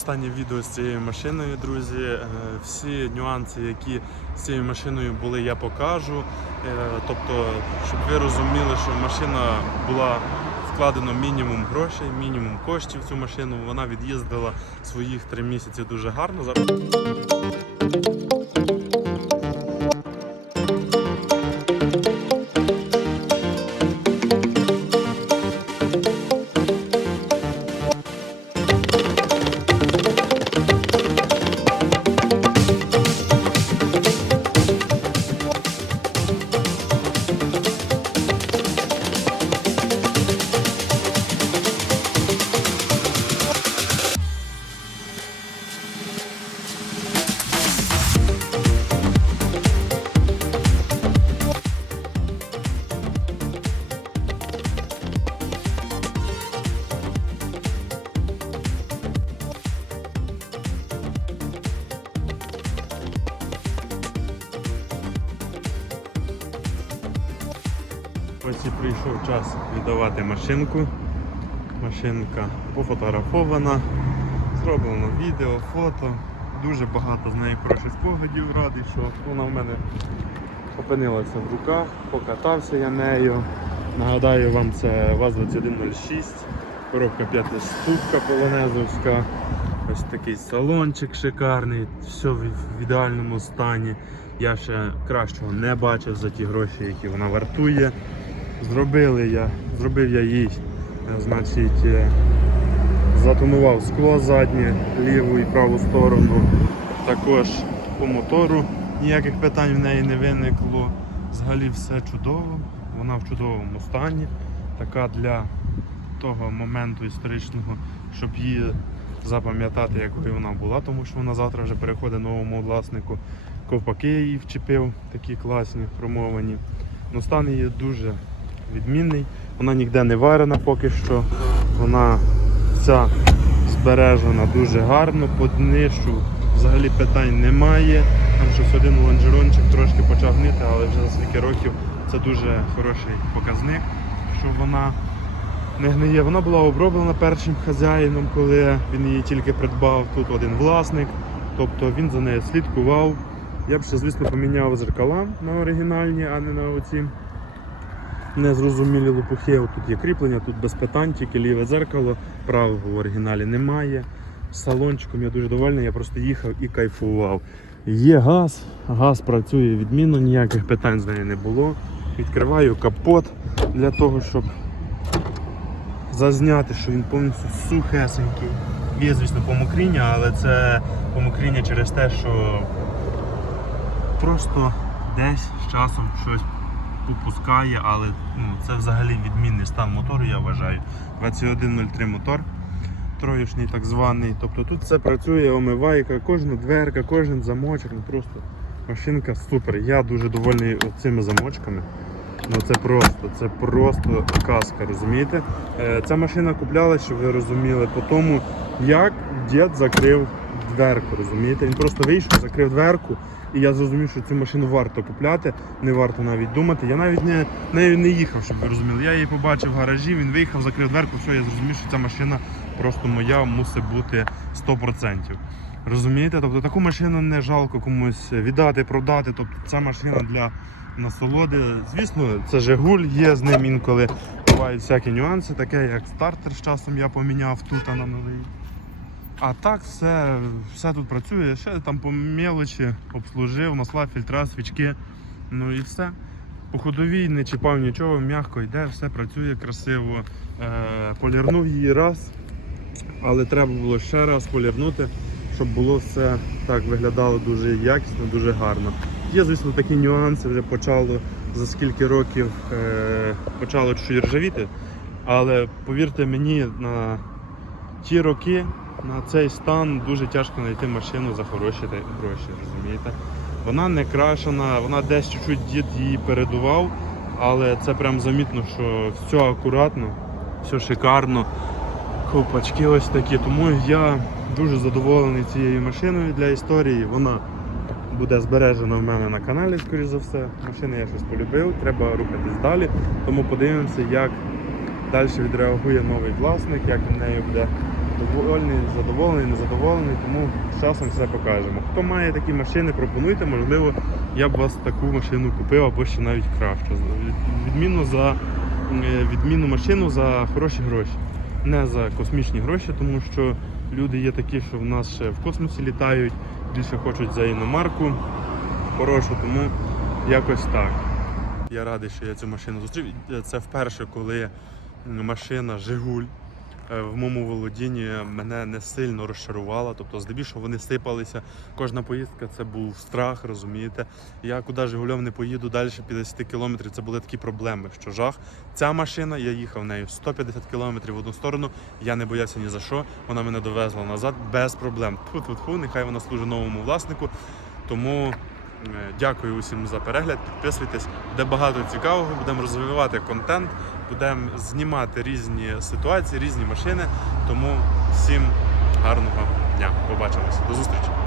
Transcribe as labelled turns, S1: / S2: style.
S1: Останнє відео з цією машиною, друзі. Е, Всі нюанси, які з цією машиною були, я покажу. Е, Тобто, щоб ви розуміли, що машина була вкладено мінімум грошей, мінімум коштів в цю машину. Вона від'їздила своїх три місяці дуже гарно. Ось і прийшов час віддавати машинку. Машинка пофотографована, зроблено відео, фото. Дуже багато з неї хороших спогадів, радий, що вона в мене опинилася в руках, покатався я нею. Нагадаю вам, це ВАЗ-2106, коробка п'ятиступка полонезовська. Ось такий салончик шикарний, все в ідеальному стані. Я ще кращого не бачив за ті гроші, які вона вартує. Зробили я, зробив я їй, е, значить, е, затонував скло заднє, ліву і праву сторону. Також по мотору ніяких питань в неї не виникло. Взагалі все чудово, вона в чудовому стані. Така для того моменту історичного, щоб її запам'ятати, якою вона була, тому що вона завтра вже переходить новому власнику. Ковпаки їй вчепив, такі класні, хромовані. Ну, стан її дуже відмінний. Вона ніде не варена поки що. Вона вся збережена дуже гарно, по днишу взагалі питань немає. Там щось один лонжерончик трошки почав гнити, але вже за скільки років це дуже хороший показник, що вона не гниє. Вона була оброблена першим хазяїном, коли він її тільки придбав. Тут один власник, тобто він за нею слідкував. Я б ще, звісно, поміняв зеркала на оригінальні, а не на оці незрозумілі лопухи. От Тут є кріплення, тут без питань, тільки ліве дзеркало, правого в оригіналі немає. Салончиком я дуже довольний, я просто їхав і кайфував. Є газ, газ працює відмінно, ніяких питань з нею не було. Відкриваю капот для того, щоб зазняти, що він повністю сухесенький. Є, звісно, помокріння, але це помокріння через те, що просто десь з часом щось попускає, але ну, це взагалі відмінний стан мотору, я вважаю. 2103 мотор, троєчний так званий. Тобто тут все працює, омивайка, кожна дверка, кожен замочок. Ну, просто машинка супер. Я дуже довольний цими замочками. Ну це просто, це просто казка, розумієте? Е, Ця машина куплялась, щоб ви розуміли, по тому, як дід закрив дверку, розумієте? Він просто вийшов, закрив дверку, і я зрозумів, що цю машину варто купляти, не варто навіть думати. Я навіть не, нею не їхав, щоб ви розуміли. Я її побачив в гаражі, він виїхав, закрив дверку, все, я зрозумів, що ця машина просто моя мусить бути 100%. Розумієте? Тобто таку машину не жалко комусь віддати, продати. Тобто ця машина для насолоди. Звісно, це Жигуль, є з ним інколи бувають всякі нюанси, таке як стартер з часом я поміняв тут а на новий. А так все, все тут працює, ще там по мелочі обслужив, масла, фільтра, свічки. Ну і все. По ходовій не чіпав нічого, м'яко йде, все працює красиво. Е, полірнув її раз, але треба було ще раз полірнути, щоб було все так виглядало дуже якісно, дуже гарно. Є, звісно, такі нюанси, вже почало за скільки років е, почало чуть ржавіти. Але повірте мені, на ті роки, на цей стан дуже тяжко знайти машину за хороші гроші, розумієте? Вона не крашена, вона десь чуть-чуть дід її передував, але це прям замітно, що все акуратно, все шикарно. Ковпачки ось такі. Тому я дуже задоволений цією машиною для історії. Вона буде збережена в мене на каналі, скоріш за все. Машини я щось полюбив, треба рухатись далі. Тому подивимося, як далі відреагує новий власник, як він нею буде довольний, задоволений, незадоволений, тому з часом все покажемо. Хто має такі машини, пропонуйте, можливо, я б вас таку машину купив або ще навіть краще. Відмінно за е, відмінну машину за хороші гроші. Не за космічні гроші, тому що люди є такі, що в нас ще в космосі літають, більше хочуть за іномарку хорошу, тому якось так. Я радий, що я цю машину зустрів. Це вперше, коли машина Жигуль е, в моєму володінні мене не сильно розчарувала. Тобто, здебільшого вони сипалися. Кожна поїздка це був страх, розумієте. Я куди Жигульом не поїду далі 50 кілометрів. Це були такі проблеми, що жах. Ця машина, я їхав нею 150 кілометрів в одну сторону. Я не боявся ні за що. Вона мене довезла назад без проблем. Тьфу-тьфу-тьфу, нехай вона служить новому власнику. Тому е, дякую усім за перегляд. Підписуйтесь, де багато цікавого. Будемо розвивати контент, будемо знімати різні ситуації, різні машини. Тому всім гарного дня. Побачимося. До зустрічі.